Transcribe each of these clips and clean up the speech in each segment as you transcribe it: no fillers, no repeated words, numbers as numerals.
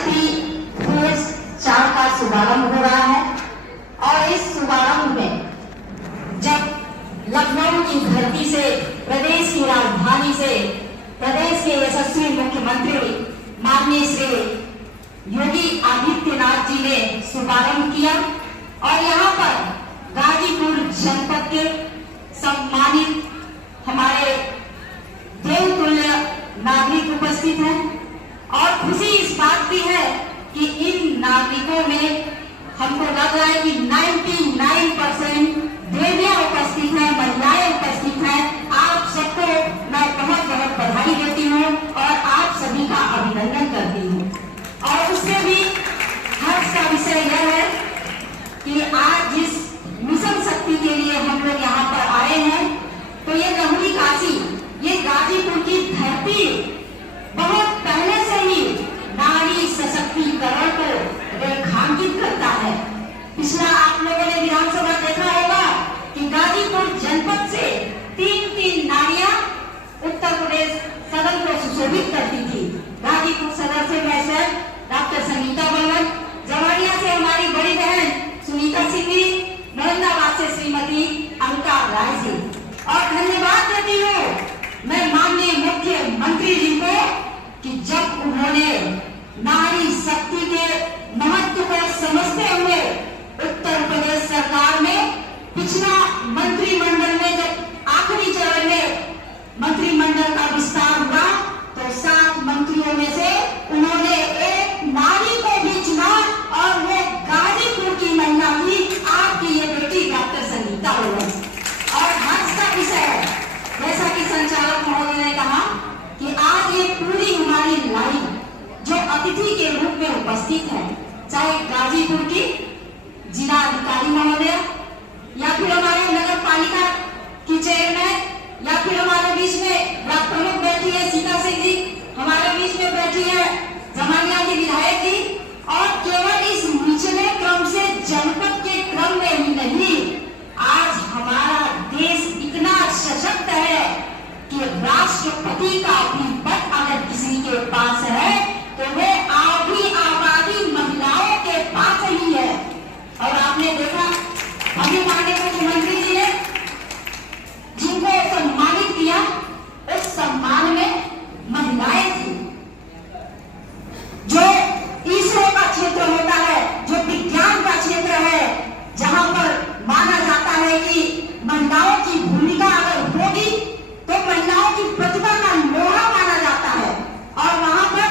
सती phase 4 का शुभारंभ हो रहा है और इस शुभारंभ में जब लखनऊ की धरती से, प्रदेश की राजधानी से, प्रदेश के यशस्वी मुख्यमंत्री माननीय श्री योगी आदित्यनाथ जी ने शुभारंभ किया और यहाँ पर गाजीपुर जनपद के सम्मानित हमारे देवतुल्य नागरिक उपस्थित हैं और खुशी इस बात की है कि इन नागरिकों में हमको लग रहा है कि 99% देवियां उपस्थित हैं, महिलाएं उपस्थित हैं। आप सबको मैं बहुत बहुत बधाई देती हूँ और आप सभी का अभिनंदन करती हूँ। और उससे भी हर्ष का विषय यह है कि आज जिस मिशन शक्ति के लिए हम लोग यहाँ पर आए हैं, तो ये लहुरी काशी, ये गाजीपुर की धरती बहुत पहले से ही नारी सशक्तिकरण को रेखांकित करता है। पिछला आप लोगों ने विधानसभा देखा होगा कि गाजीपुर जनपद से 3 नारियां उत्तर प्रदेश सदन को सुशोभित करती थी। गाजीपुर सदर से मैं सर डॉक्टर संगीता बलवन, जवानिया से हमारी बड़ी बहन सुनीता सिंघवी, मोहम्मदाबाद से श्रीमती अंका राय जी। और धन्यवाद देती हूँ मैं माननीय मुख्यमंत्री जी को कि जब उन्होंने नारी शक्ति के महत्व को समझते हुए उत्तर प्रदेश सरकार में पिछला मंत्रिमंडल में जब आखिरी चरण में मंत्रिमंडल का विस्तार हुआ तो 7 मंत्रियों में से उन्होंने एक नारी को भी चुना और वो गाजीपुर की महिला थी, आपकी ये बेटी डॉक्टर संगीता बलवन। और हर्ष का विषय है, जैसा कि संचालक महोदय ने कहा कि आज ये पूरी हमारी लाइन जो अतिथि के रूप में उपस्थित है, चाहे गाजीपुर की जिला अधिकारी महोदय या फिर हमारे नगर पालिका की चेयरमैन या फिर हमारे बीच में ब्लॉक प्रमुख बैठी है सीता सिंह जी, हमारे बीच में बैठी है जमानिया की विधायक जी, और केवल इस निचले क्रम से जनपद के क्रम में ही नहीं, आज हमारा देश इतना सशक्त है कि राष्ट्रपति का भी पद अगर किसी के पास है तो वे आबादी महिलाओं के पास ही है। और आपने देखा अभी माननीय मुख्यमंत्री जी ने जिनको सम्मानित किया, उस सम्मान में महिलाएं थी। जो इसरो का क्षेत्र होता है, जो विज्ञान का क्षेत्र है, जहां पर माना जाता है कि महिलाओं की भूमिका अगर होगी तो महिलाओं की प्रतिभा का लोहा माना जाता है, और वहां पर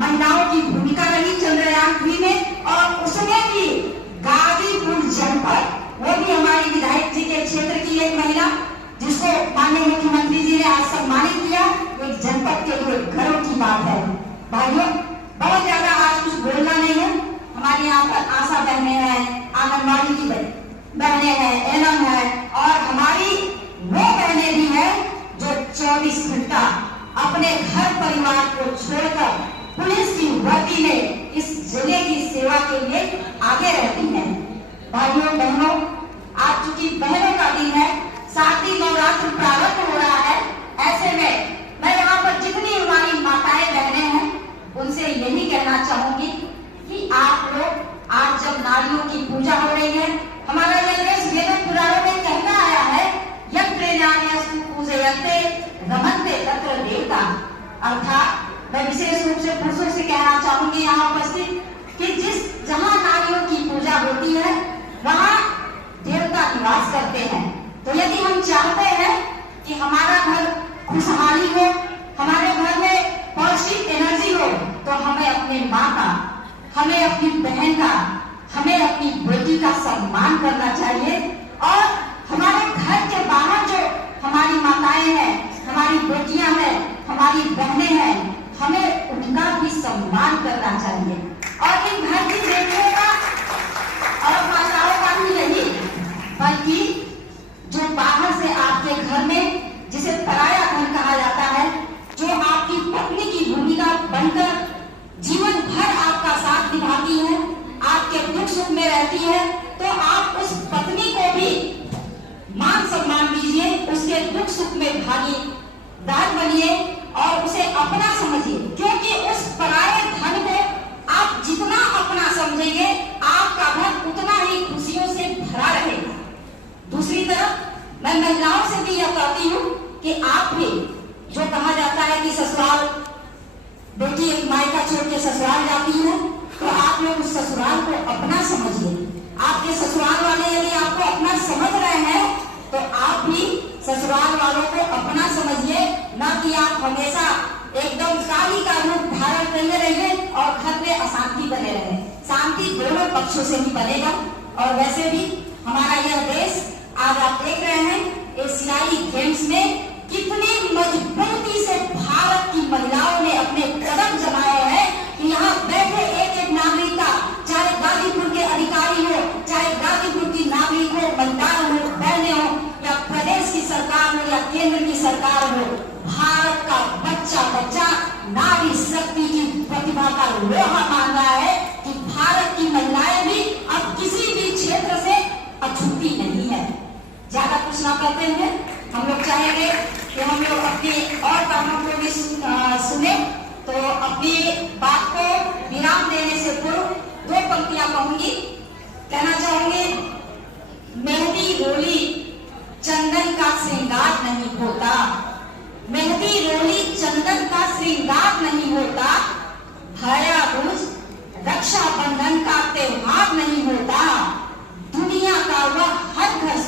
महिलाओं की भूमिका रही चंद्रयान 3 में, और उसमें भी गाजीपुर जनपद, वो भी हमारी विधायक जी के क्षेत्र की एक महिला जिसको माननीय मुख्यमंत्री जी ने आज सम्मानित किया, एक जनपद के लिए गर्व की बात है। भाइयों, बहुत ज्यादा आज कुछ बोलना नहीं है। हमारे यहाँ पर आशा बहने हैं, आंगनबाड़ी की बहने हैं, एनम है, और हमारी वो बहने भी हैं जो 24 घंटा अपने घर परिवार को छोड़कर पुलिस की वर्दी में इस जिले की सेवा के लिए आगे रहती हैं। भाइयों बहनों, आज चूंकि बहनों का दिन है, शारदीय नवरात्र प्रारंभ हो रहा है, ऐसे में मैं यहाँ पर जितनी हमारी माताएं बहनें हैं उनसे यही कहना चाहूंगी कि आप लोग आज जब नारियों की पूजा हो रही है, हमारा यह देश वेद पुराणों में कहना आया है, यज्ञ पूजयन्ते रमन्ते तत्र देवता, अर्थात मैं विशेष रूप से पुरुषों से कहना चाहूंगी यहाँ उपस्थित कि जहाँ नारियों की पूजा होती है वहाँ देवता निवास करते हैं। तो यदि हम चाहते हैं कि हमारा घर खुशहाली हो, हमारे घर में पॉजिटिव एनर्जी हो, तो हमें अपने माँ का, हमें अपनी बहन का, हमें अपनी बेटी का सम्मान करना चाहिए। और हमारे घर के बाहर जो हमारी माताएं हैं, हमारी बेटियां हैं, हमारी बहनें हैं, हमें उनका भी सम्मान करना चाहिए। और इन घर की बेटियों का और माताओं का भी नहीं, बल्कि जो बाहर से आपके घर में, जिसे पराया घर कहा जाता है, जो आपकी पत्नी की भूमिका बनकर जीवन भर आपका साथ निभाती है, आपके दुख सुख में रहती है, तो आप उस पत्नी को भी मान सम्मान दीजिए, उसके दुख सुख में भागीदार बनिए और उसे अपना समझिए, क्योंकि उस पराये धन को आप महिलाओं से भी यह कहती हूँ कि आप भी, जो कहा जाता है कि ससुराल, बेटी एक मायका छोड़ के ससुराल जाती है, तो आप लोग उस ससुराल को अपना समझिए। आपके ससुराल वाले यदि आपको अपना समझ रहे हैं तो आप भी ससुराल वालों को अपना समझिए, न कि आप हमेशा एकदम काली का रूप धारण करते रहिए और घर में अशांति बने रहे। शांति दोनों पक्षों से ही बनेगा। और वैसे भी हमारा यह देश, आज आप देख रहे हैं एशियाई गेम्स में कितनी मजबूती से भारत की महिलाओं ने अपने कदम जमाए हैं कि यहाँ बैठे एक एक नागरिक का, चाहे गाजीपुर के अधिकारी हो, चाहे गाजीपुर की नागरिक हो, मतदान हो, बहने हो, या प्रदेश की सरकार हो या केंद्र की सरकार हो, भारत का बच्चा बच्चा नारी शक्ति की प्रतिभा का लोहा मान रहा है कि भारत की महिलाएं भी अब किसी भी क्षेत्र से अछूती नहीं है। ज्यादा कुछ ना कहते हुए हम लोग चाहेंगे कि हम लोग अपनी और बातों को भी सुने। तो अपनी बात को विराम देने से पूर्व दो पंक्तियां कहूंगी, कहना चाहूंगी। मेहंदी रोली चंदन का श्रृंगार नहीं होता, मेहंदी रोली चंदन का श्रृंगार नहीं होता, भैया दूज रक्षाबंधन का त्योहार नहीं होता, दुनिया का वह हर घर